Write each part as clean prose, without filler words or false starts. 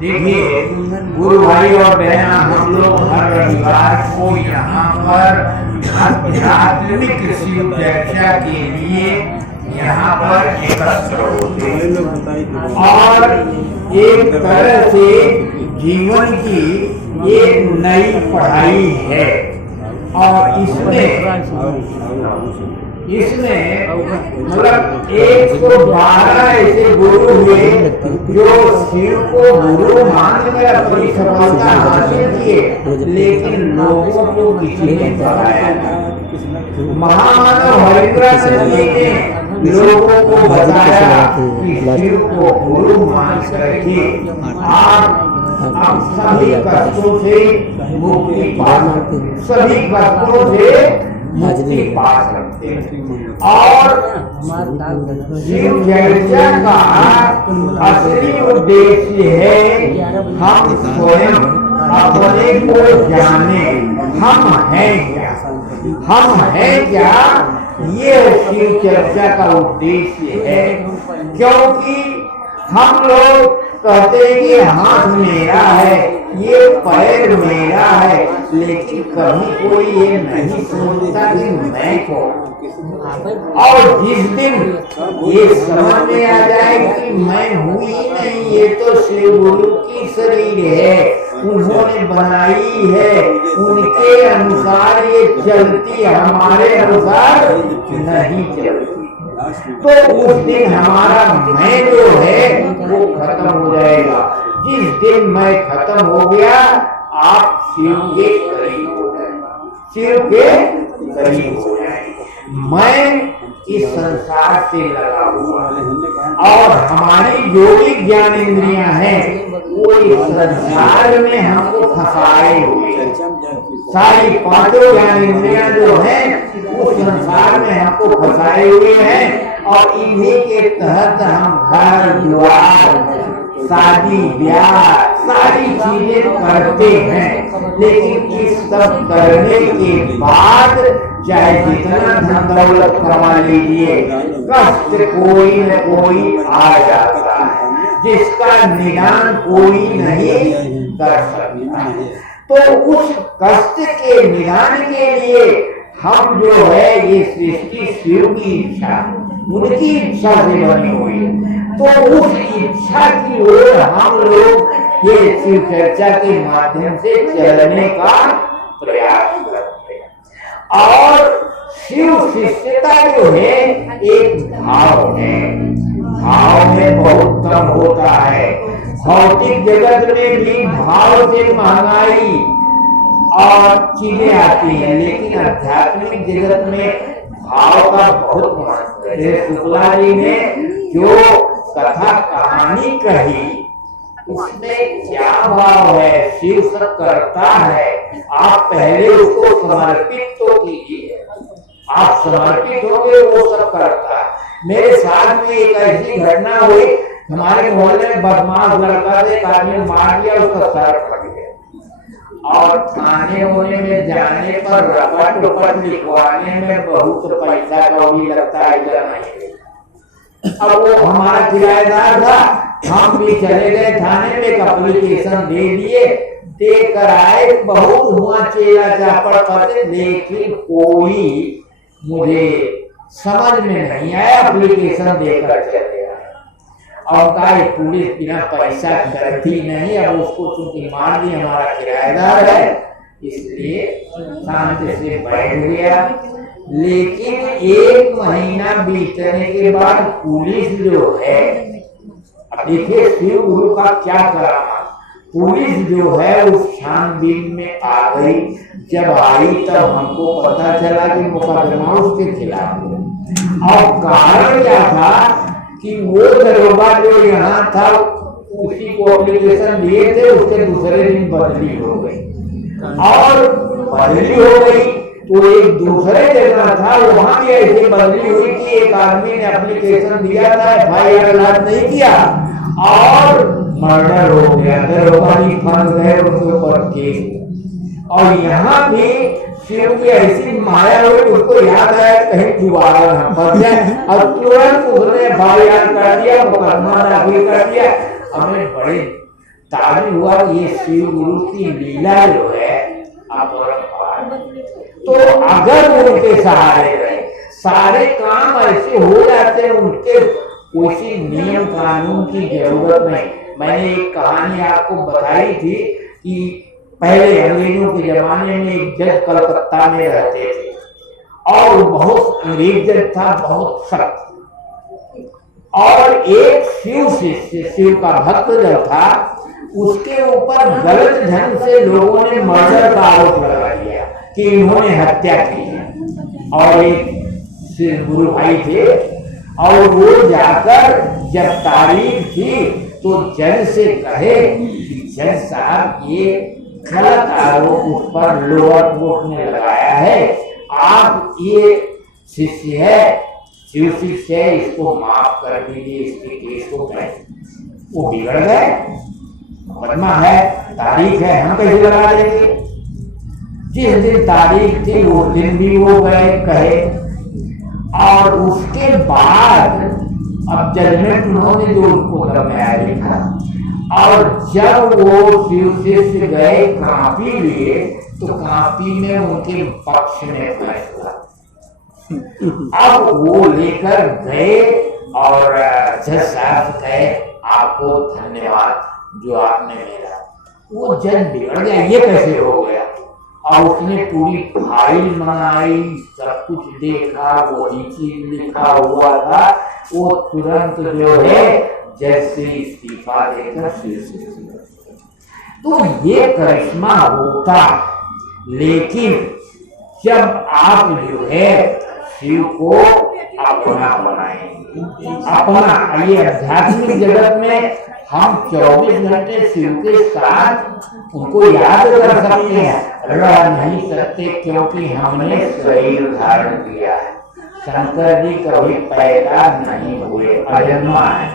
देखिए गुरु भाई और बहना, हम लोग हर रविवार को यहाँ पर आध्यात्मिक शिव चर्चा के लिए यहाँ पर एकत्र होते हैं और एक तरह से जीवन की एक नई पढ़ाई है। और इसमें मतलब 112 ऐसे गुरु हुए जो शिव को गुरु मानकर अपनी सफलता हासिल किए, लेकिन लोगों को किसी ने बताया नहीं। महामानव हरिद्रानंद जी ने लोगों को बताया कि शिव को गुरु मान करके आप सभी कष्टों से मुक्ति पा सकते, सभी कष्टों से मुक्ति पा सकते हैं। और शिव चर्चा का असली उद्देश्य है हम स्वयं अपने को जाने, हम हैं क्या, हम हैं क्या, ये शिव चर्चा का उद्देश्य है। क्योंकि हम लोग कहते हैं कि हाथ मेरा है, ये पैर मेरा है, लेकिन कभी कोई ये नहीं सोचता कि मैं कौन। और जिस दिन ये समझ में आ जाए कि मैं हूँ ही नहीं, ये तो शिव गुरु की शरीर है, उन्होंने बनाई है, उनके अनुसार ये चलती, हमारे अनुसार नहीं चलती, तो उस दिन हमारा मैं जो है वो खत्म हो जाएगा। जिस दिन मैं खत्म हो गया, आप शिव के करीब हो जाएंगे, शिव के करीब हो जाएंगे। मैं इस संसार से लगा हुआ और हमारी जो भी ज्ञान इंद्रियां हैं वो इस संसार में हमको फंसाए हुए हैं। सारी पांचों ज्ञान इंद्रियां जो हैं उस संसार में हमको फंसाए हुए हैं और इन्हीं के तहत हम घर द्वार, शादी ब्याह, सारी चीजें करते हैं। लेकिन इस सब करने के बाद चाहे जितना धन दौलत कमा लीजिए, कष्ट कोई न कोई आ जाता है जिसका निदान कोई नहीं कर सकता। तो उस कष्ट के निदान के लिए हम जो है ये सृष्टि शिव की इच्छा, उनकी इच्छा से बनी हुई, तो उस इच्छा की ओर हम लोग ये शिव चर्चा के माध्यम से चलने का प्रयास करते हैं। और शिव शिष्यता जो है एक भाव है, भाव में बहुत कम होता है। भौतिक जगत में भी भाव से महंगाई और चीजें आती हैं, लेकिन आध्यात्मिक जगत में भाव का बहुत महत्व है। शुक्ला जी ने जो कथा कहानी कही उसमें क्या भाव है, शिव सब करता है, आप पहले उसको समर्पित तो कीजिए, आप समर्पित हो गए, वो सब करता है। मेरे साथ में एक ऐसी घटना हुई, हमारे मोहल्ले में बदमाश लड़का से एक आदमी मार दिया, उसका सर फट गया और थाने होने में जाने पर रपट उपट लिखवाने में बहुत पैसा कौड़ी लगता है, इधर नहीं। अब वो हमारा किराएदार था, हम भी चले गए थाने में, एक एप्लीकेशन दे दिए, देकर आए, बहुत हुआ चेला चापड़ करते, लेकिन कोई मुझे समझ में नहीं आया, एप्लीकेशन देकर चले आए। और कहा पुलिस बिना पैसा करती नहीं, अब उसको चूंकि मार दी, हमारा किराएदार है, इसलिए शांति से बैठ गया। लेकिन 1 महीना बीतने के बाद पुलिस जो है, अब देखिए शिव गुरु का क्या करामा, पुलिस जो है उस छानबीन में आ गई। जब आई तब हमको पता चला कि मुकदमा उसके खिलाफ है। और कारण क्या था कि वो दरोगा जो यहाँ था उसी को एप्लीकेशन दिए थे, उसके दूसरे दिन बदली हो गई और बदली हो गई तो एक दूसरे जगह था, वहां भी ऐसी बदली हुई कि एक आदमी ने एप्लीकेशन दिया था, FIR नहीं किया और मर्डर हो गया, दरोगा भी फंस गए उसके ऊपर केस। और यहाँ भी शिव की ऐसी माया हुई, उसको याद आया कहीं दोबारा न फंस जाए, और तुरंत उसने FIR कर दिया, मुकदमा दाखिल कर दिया। हमें बड़े ताबी हुआ ये शिव गुरु की लीला जो है अपरंपार। तो अगर उनके सहारे रहे सारे काम ऐसे हो जाते हैं, उनके किसी नियम कानून की जरूरत नहीं। मैंने एक कहानी आपको बताई थी कि पहले अंग्रेजों के जमाने में एक जज कलकत्ता में रहते थे और बहुत अंग्रेज जज था, बहुत सख्त। और एक शिव शिष्य, शिव का भक्त जो था, उसके ऊपर गलत ढंग से लोगों ने मर्डर का आरोप लगा दिया कि इन्होंने हत्या की है। और एक गुरु भाई थे और वो जाकर जब तारीख थी तो जज से कहे कि जज साहब ये गलत आरोप उस पर लोअर कोर्ट ने लगाया है, आप ये शिष्य है, शिव शिष्य है, इसको माफ कर दीजिए, इसके केस को कहें। वो बिगड़ गए, मुकदमा है, तारीख है, हम कैसे लगा देंगे। जिस दिन तारीख थी वो दिन भी वो गए कहे। और उसके बाद अब जजमेंट उन्होंने जो उनको दरमिया लिखा, और जब वो शिव शिष्य गए कापी लिए तो कापी में उनके पक्ष में फैसला। अब वो लेकर गए और जज साहब कहे आपको धन्यवाद जो आपने मेरा। वो जज बिगड़ गया, ये कैसे हो गया। और उसने पूरी फाइल मंगाई, सब कुछ देखा, वही चीज लिखा हुआ था। वो तुरंत जो है जज से इस्तीफा देकर शिव से। तो ये करिश्मा होता, लेकिन जब आप जो है शिव को अपना बनाएंगे, अपना, ये आध्यात्मिक जगत में हम 24 घंटे शिव के साथ उनको याद कर सकते हैं, रह नहीं सकते, क्योंकि हमने शरीर धारण किया है। शंकर जी कभी पैदा नहीं हुए, अजन्मा है,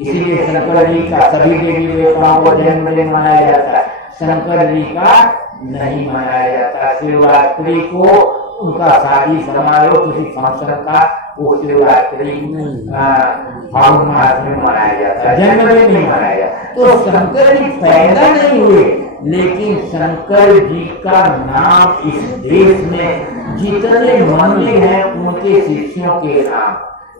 इसीलिए शंकर जी का सभी देवी देवताओं को जन्मदिन मनाया जाता है, शंकर जी का नहीं मनाया जाता। शिवरात्रि को उनका शादी समारोह किसी फंक्शन का वो शिवरात्रि फागुन मास में मनाया जाता है, जन्मदिन नहीं मनाया जाता। तो शंकर जी पैदा नहीं हुए, लेकिन शंकर जी का नाम इस देश में जितने मंदिर हैं उनके शिष्यों के नाम,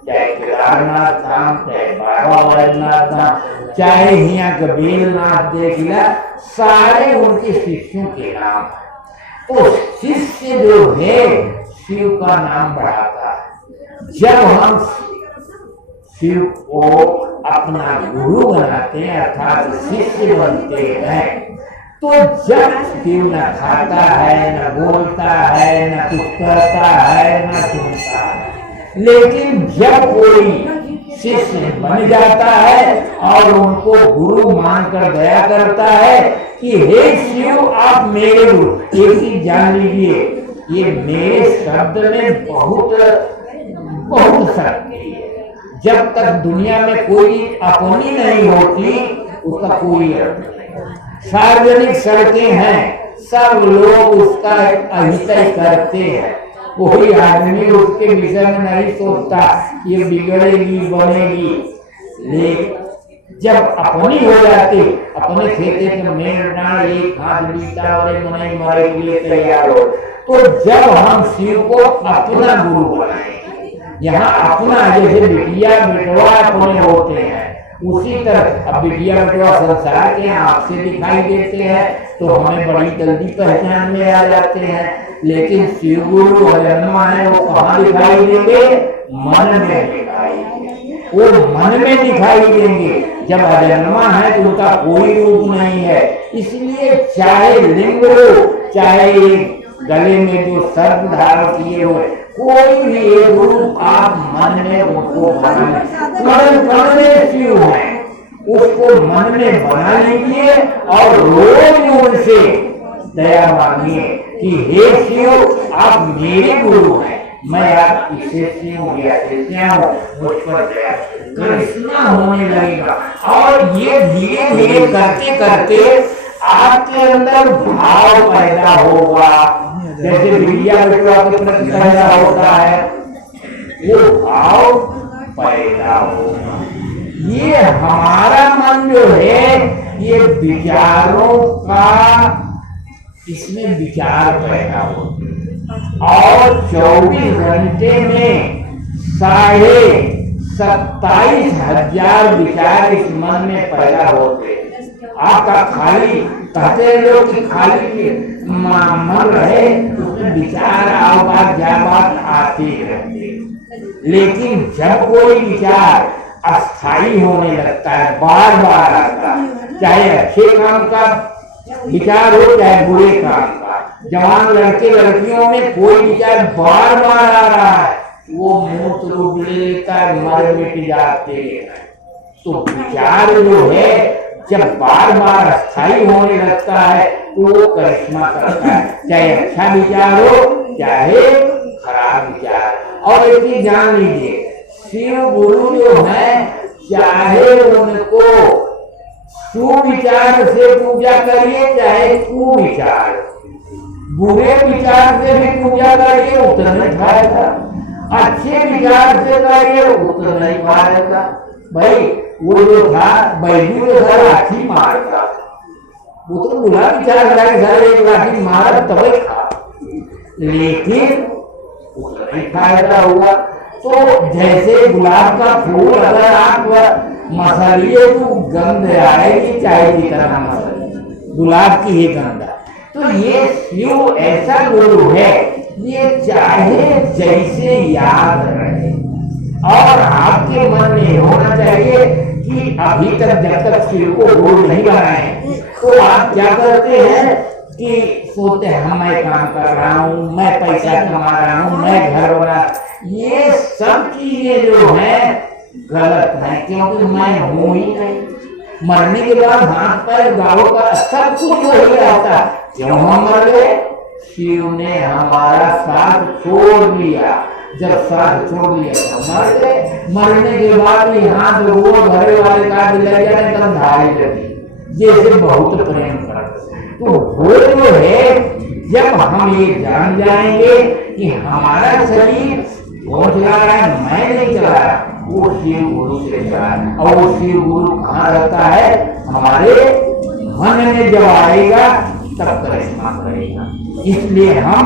चाहे केदारनाथ धाम, चाहे बाबा बैद्यनाथ धाम, चाहे यहाँ कबीरनाथ देख लिया, सारे उनके शिष्यों के नाम। तो शिष्य जो है शिव का नाम बढ़ाता है। जब हम शिव को अपना गुरु बनाते हैं अर्थात शिष्य बनते हैं, तो जब शिव न खाता है, न बोलता है, न कुछ करता है, न सुनता है, लेकिन जब कोई शिष्य बन जाता है और उनको गुरु मानकर दया करता है कि हे शिव आप मेरे गुरु, एक चीज जान लीजिए, ये मेरे शब्द में बहुत बहुत शक्ति है। जब तक दुनिया में कोई अपनी नहीं होती उसका कोई अर्थ नहीं। सार्वजनिक सड़कें हैं, सब लोग उसका अहितय करते हैं, कोई आदमी उसके विषय में नहीं सोचता ये बिगड़ेगी बनेगी। लेकिन जब अपनी हो जाती, अपने खेते के मेड़ डाल एक हाथ बीता और मने मारे के लिए तैयार हो, तो जब हम शिव को अपना गुरु बनाएंगे, यहाँ अपना जैसे बिटिया बेटवा अपने होते हैं, उसी तरह अब बिटिया बेटवा संसार के आँख से दिखाई देते हैं तो हमें बड़ी जल्दी पहचान में आ जाते हैं। लेकिन शिव गुरु अजन्मा है, वो कहाँ दिखाई देंगे? मन में दिखाई देंगे, वो मन में दिखाई देंगे। जब अजन्मा है तो उनका कोई रूप नहीं है, इसलिए चाहे लिंग हो, चाहे गले में जो सर्प धारण किए हुए, कोई भी एक रूप आप मन में उनको बना, कण में शिव है, उसको मन में बना लीजिए और रोज उनसे दया मांगिए कि हे शिव आप मेरे गुरु हैं, मैं आपकी शिष्य हूँ या शिष्या हूँ, मुझ पर दया। करिश्मा होने लगेगा और ये धीरे धीरे करते करते आपके अंदर भाव पैदा होगा, जैसे बिटिया बेटवा के प्रति पैदा होता है, वो भाव पैदा होगा। ये हमारा मन जो है ये विचारों का इसमें विचार पैदा होते और 24 घंटे में 27,500 विचार इस मन में पैदा होते। आपका खाली कहते लोग कि खाली मन रहे उसमें विचार आवबात जाबात आती रहती, लेकिन जब कोई विचार अस्थायी होने लगता है, बार बार आता है, चाहे अच्छे काम का विचार हो चाहे बुरे काम का, जवान लड़के लड़कियों में कोई विचार बार बार आ रहा है, वो मूर्त रूप ले लेता है, मर मिट जाते हैं। तो विचार जो है जब बार बार अस्थायी होने लगता है तो वो करिश्मा करता है, चाहे अच्छा विचार हो चाहे खराब विचार। और एक चीज जान लीजिए, शिव गुरु जो है चाहे उनको सुविचार से पूजा करिए चाहे कुविचार, बुरे विचार से भी पूजा करिए उतना नहीं फायदा, अच्छे विचार से करिए उतना नहीं फायदा। भाई वो जो था बैजू जो था लाठी मारता, वो तो बुरा विचार सर एक लाठी मारा तभी खा, लेकिन उतना नहीं फायदा हुआ। तो जैसे गुलाब का फूल अगर आप मसलिए तो गंध आएगी, चाहे जितना मसलिए गुलाब की ही गंध। तो ये शिव ऐसा गुरु है, ये चाहे जैसे याद रहे। और आपके मन में होना चाहिए कि अभी तक जब तक शिव को गुरु नहीं बनाए तो आप क्या करते हैं कि सोचते हैं मैं काम कर रहा हूँ, मैं पैसा कमा रहा हूँ, मैं घर बना। ये सब चीजें जो है गलत है, क्योंकि मैं हूँ ही नहीं। मरने के बाद हाथ पैर गालों का सब कुछ हो ही रहता, क्यों हम मर गए? शिव ने हमारा साथ छोड़ दिया, जब साथ छोड़ दिया तो मर गए। मरने के बाद भी हाथ वो घरे वाले का दिला जाने का धारी लगी, जैसे बहुत प्रेम करते। तो वो जो है जब हम ये जान जाएंगे कि हमारा शरीर वो चला रहा है, मैं नहीं चला रहा, वो शिव गुरु से चला है। और वो शिव गुरु कहाँ रहता है? हमारे मन में जब आएगा तब करिश्मा करेगा। इसलिए हम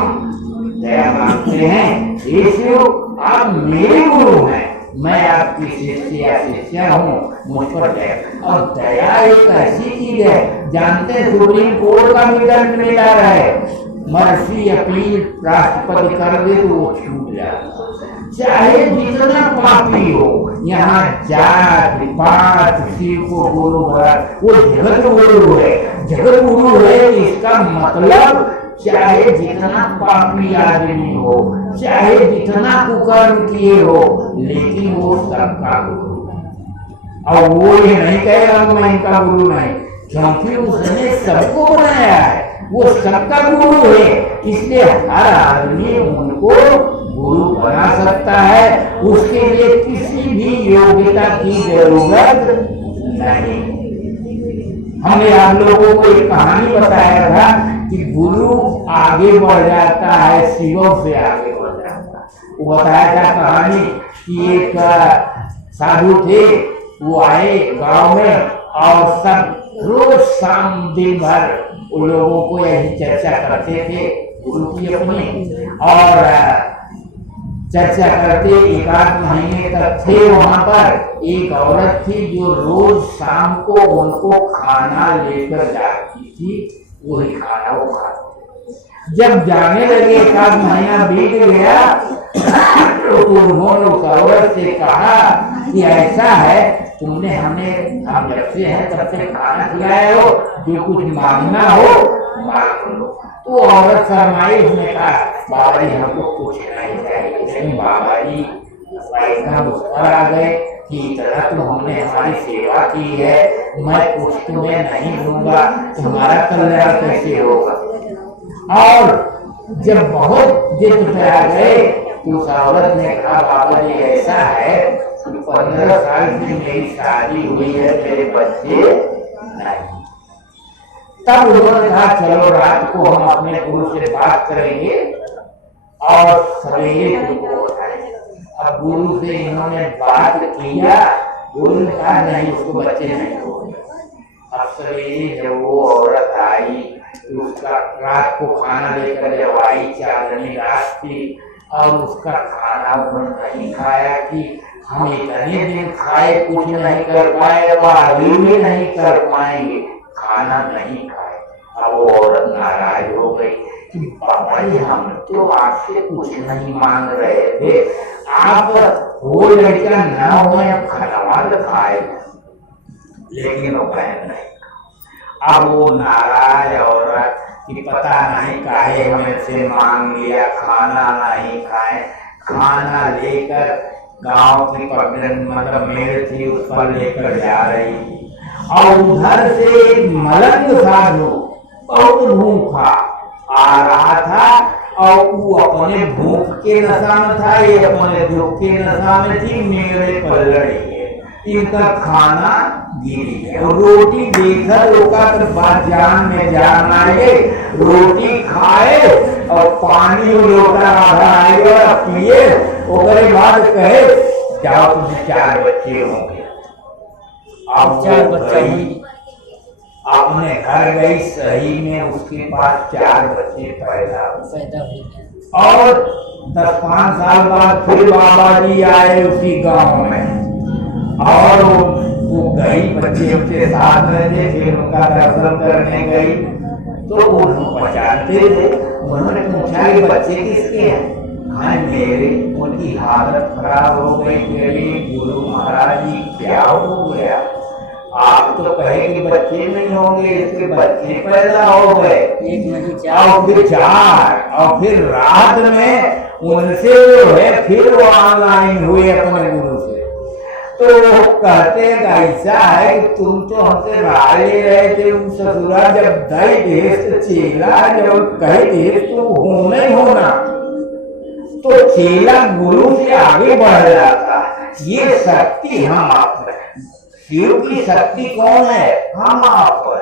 दया मांगते हैं, हे शिव आप मेरे गुरु हैं, मैं आपकी शिष्य या शिष्या हूँ, मुझ पर दया। और दया एक ऐसी चीज है, जानते हैं सुप्रीम कोर्ट का भी दंड मिला है, मर्सी अपील राष्ट्रपति कर दे तो वो छूट जाए, चाहे जितना पापी हो। यहाँ जात पात शिव को गुरु बना, वो जगत गुरु है। जगत गुरु है इसका मतलब चाहे जितना पापी आदमी हो, चाहे जितना कुकर्म किए हो, लेकिन वो सबका गुरु है। और वो ये नहीं कहेगा मैं इनका गुरु नहीं, क्योंकि उसने सबको बनाया है, वो सबका गुरु है। इसलिए हर आदमी उनको गुरु बना सकता है, उसके लिए किसी भी योग्यता की जरूरत नहीं। हमने आप लोगों को एक कहानी बताया था कि गुरु आगे बढ़ जाता है, शिवों से आगे बढ़ जाता है। वो बताया था कहानी कि एक साधु थे, वो आए गांव में और सब रोज शाम दिन भर उन लोगों को यही चर्चा करते थे गुरु की अपनी, और चर्चा करते। एक आध महीने तक थे वहां पर। एक औरत थी जो रोज शाम को उनको खाना लेकर जाती थी, वही खाना वो खाती। जब जाने लगे, एक आध महीना बीत गया, तो उन्होंने उस औरत से कहा कि ऐसा है, तुमने हमें हम जब से हैं तब से खाना खिलाया हो, जो कुछ मांगना हो मांग लो। तो औरत शर्माई, उसने कहा बाबा जी हमको कुछ नहीं चाहिए। नहीं बाबा जी ऐसा मुस्कुरा आ गए कि इतना तो हमने हमारी सेवा की है, मैं कुछ तुम्हें नहीं दूंगा, तुम्हारा कल्याण कैसे होगा। और जब बहुत जिद पे आ गए तो उस औरत ने कहा बाबा जी ऐसा है, 15 साल से मेरी शादी हुई है, मेरे बच्चे नहीं। तब उन्होंने कहा चलो रात को हम अपने गुरु से बात करेंगे और सवेरे तुमको बताएंगे। अब गुरु से इन्होंने बात किया, गुरु ने कहा नहीं उसको बच्चे नहीं होंगे। अब सवेरे जब वो औरत आई तो उसका रात को खाना लेकर जब आई, चांदनी रात थी और उसका खाना वो नहीं खाया कि हम इतने दिन खाए कुछ नहीं कर पाए, अब आगे भी नहीं कर पाएंगे, खाना नहीं खाए। अब वो औरत नाराज हो गई कि बाबा जी हम तो आपसे कुछ नहीं मांग रहे थे, आप हो लड़का न हो खाना खाए, लेकिन वो बहन नहीं। अब वो नाराज औरत कि पता नहीं काहे हमसे मांग लिया, खाना नहीं खाए, खाना लेकर गांव की पगडंडी मतलब मेल थी उस पर लेकर जा रही थी और उधर से एक मलंग साधु बहुत भूखा आ रहा था और वो अपने भूख के नशा में था, ये अपने दुख के नशा में थी, मेरे पर लड़ी है, इनका खाना गिरी है। रोटी देखकर रोका तो बात जान में जान आए, रोटी खाए और पानी लोटा आधा आएगा पिए, उसके बाद कहे जाओ तुझे 4 बच्चे होंगे। अब 4 बच्चे अपने घर गई, सही में उसके पास 4 बच्चे पैदा हुए और 10-5 साल बाद फिर बाबा जी आए उसी गांव में और वो गई बच्चे के साथ रहते, फिर उनका दर्शन करने गई तो वो पहचानते थे। उन्होंने पूछा कि बच्चे किसके हैं? हाँ मेरे। उनकी हालत खराब हो गई, मेरे गुरु महाराज जी क्या हो गया? आप तो कहे कि बच्चे नहीं होंगे, इसके बच्चे पैदा हो गए, एक नहीं 4 और फिर 4 और फिर रात में उनसे जो है फिर वो ऑनलाइन हुए अपने गुरु से। तो वो कहते हैं ऐसा है कि तुम तो हमसे राह ले रहे थे, ससुरा जब दई देश चेला जब कहे देश तो होना ही होना, तो चेला गुरु से आगे बढ़ जाता। ये शक्ति हम आप में, शिव की शक्ति कौन है? हम आप है,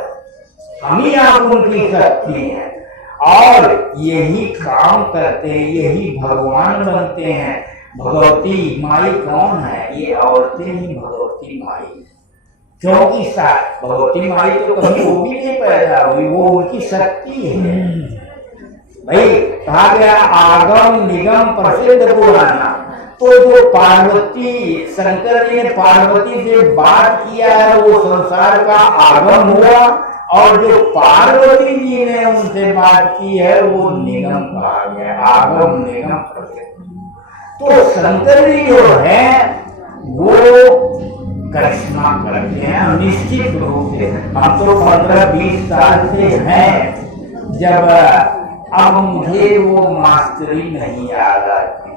हम ही आप उनकी शक्ति है और यही काम करते हैं, यही भगवान बनते हैं। भगवती माई कौन है? ये औरतें ही भगवती माई, क्योंकि भगवती माई तो कभी वो भी नहीं पैदा हुई, वो उनकी शक्ति है। भाई कहा गया आगम निगम प्रसिद्ध पुराना, तो जो पार्वती शंकर जी ने पार्वती से बात किया है वो संसार का आगम हुआ और जो पार्वती जी ने उनसे बात की है वो निगम कहा गया, आगम निगम प्रसिद्ध। तो शंकर जी जो है वो करिश्मा करते हैं निश्चित रूप से। हम तो 15-20 साल से हैं, जब अब मुझे वो मास्टरी नहीं याद आती।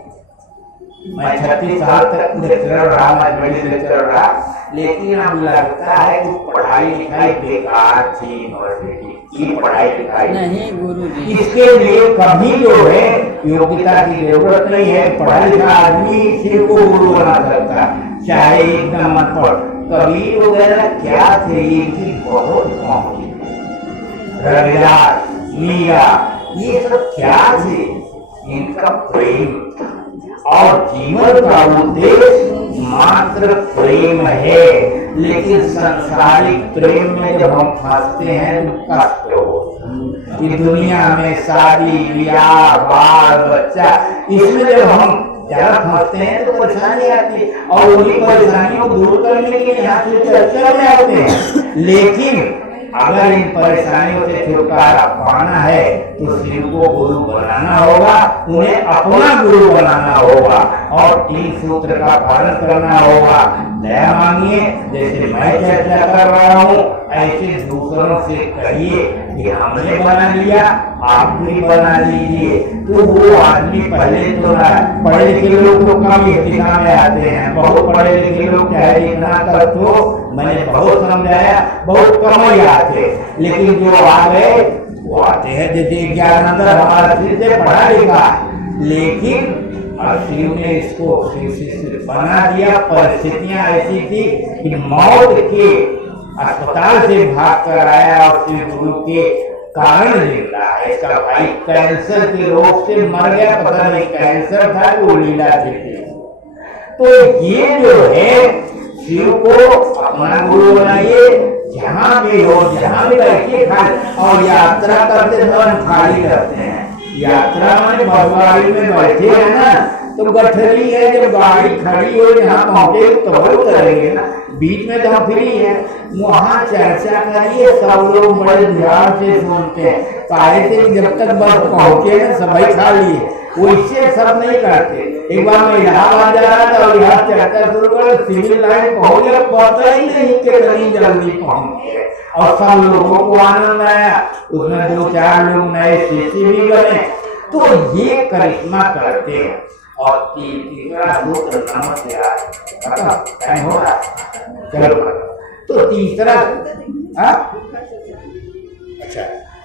मैं 36 साल तक लेक्चरर रहा, मैं बड़ी लेक्चरर रहा, लेकिन अब लगता है कि पढ़ाई लिखाई बेकार थी यूनिवर्सिटी की पढ़ाई लिखाई नहीं गुरु जी। इसके लिए कभी जो है योग्यता की जरूरत नहीं है, पढ़ा लिखा आदमी सिर्फ को गुरु बना सकता है, चाहे एकदम अनपढ़। कबीर वगैरह क्या थे, इनकी बहुत पहुंची, रविदास मीरा ये सब क्या थे, इनका प्रेम और जीवन का उद्देश्य मात्र प्रेम है। लेकिन सांसारिक प्रेम में जब हम फंसते हैं तो कष्ट हो कि दुनिया में शादी ब्याह बाल बच्चा, इसमें जब हम ज्यादा फंसते हैं तो परेशानी आती है और उन्हीं परेशानियों को दूर करने के लिए यहाँ से चर्चा में आते हैं। लेकिन अगर इन परेशानियों से छुटकारा पाना है तो शिव को गुरु बनाना होगा, उन्हें अपना गुरु बनाना होगा और 3 सूत्र का पालन करना होगा। दया मांगिए, जैसे मैं चर्चा कर रहा हूँ ऐसे दूसरों से कहिए कि हमने बना लिया आप भी बना लीजिए। तो वो आदमी पहले तो पढ़े लिखे लोग तो कम इस दिशा में आते हैं, बहुत पढ़े लिखे लोग चाहे लिखना कर तो मैंने बहुत समझाया बहुत कम ही आते, लेकिन जो आ गए वो आते हैं। जैसे ज्ञानानंद हमारा शिव से पढ़ा लिखा, लेकिन शिव ने इसको बना दिया। परिस्थितियां ऐसी थी कि मौत के अस्पताल से भाग कर आया और शिव गुरु के कारण जिंदा है। इसका भाई कैंसर के रोग से मर गया, पता नहीं कैंसर था वो लीला थी। तो ये जो है शिव को अपना गुरु बनाइए, जहाँ भी हो, जहाँ भी बैठिए खाली, और यात्रा करते समय खाली करते हैं। यात्रा में बसगाड़ी में बैठे हैं ना, तो गठरी है, जब गाड़ी खड़ी हो जहाँ पहुंचे तो उतरेंगे ना, बीच में तो फ्री है, वहाँ चर्चा करिए, सब लोग बड़े ध्यान से सुनते हैं। काहे से जब तक बस पहुंचे ना सभी खा लिए, वैसे सब नहीं करते। एक बार मैं इलाहाबाद जा रहा था और यहाँ चर्चा शुरू कर, सिविल लाइन पहुंच गया, पता ही नहीं कि कहीं जल्दी पहुंच गए, और सब लोगों को आनंद आया। उसमें 2-4 लोग नए शिष्य भी बने। तो ये करिश्मा करते हैं। और तीसरा सूत्र नमः शिवाय, टाइम हो रहा, चलो। तो तीसरा अच्छा,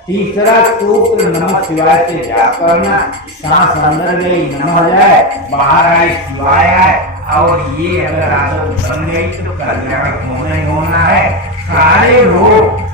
तीसरा सूत्र नमः शिवाय से जाप करना। सांस अंदर गई नमः जाए, बाहर आए शिवाय आए, और ये अगर आदत बन गई तो कल्याण होना ही होना है। सारे रोग